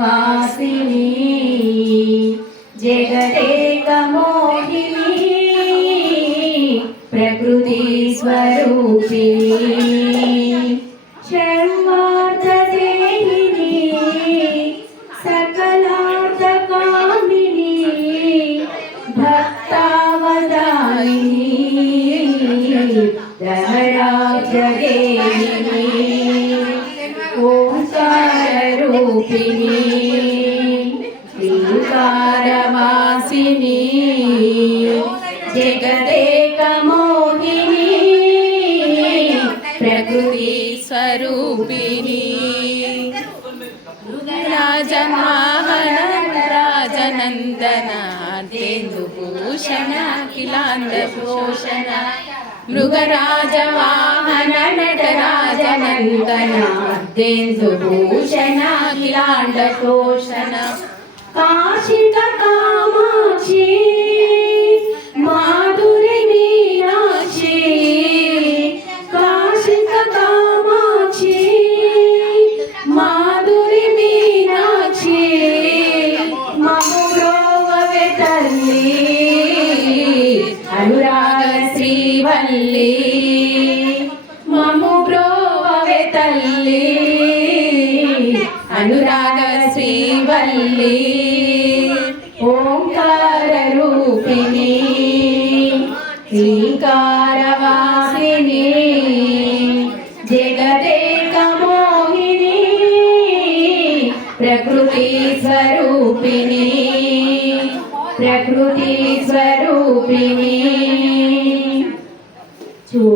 वासिनी जगदेक मोहिनी प्रकृति स्वरूपिणी शर्वार्थ देहिनी सकलार्थ कामिनी भक्तावदायिनी दहराजगेहिनी ओंकार रूपिणी ओंकारवासिनी जगदेक मोहिनी प्रकृति स्वरूपिणी राजनंदन तेन्दुभूषण अखिलांडभूषण मृगराजवाहन नटराजनंदन तेन्दुभूषण अखिलांडभूषण काशिक कामाक्षी माधुरी मीनाक्षी काशिक कामाक्षी माधुरी मीनाक्षी ममु ब्रोववे तल्ली अनुराग श्रीवल्ली ममु ब्रोववे तल्ली अनुराग श्रीवल्ली ओंकार रूपिणी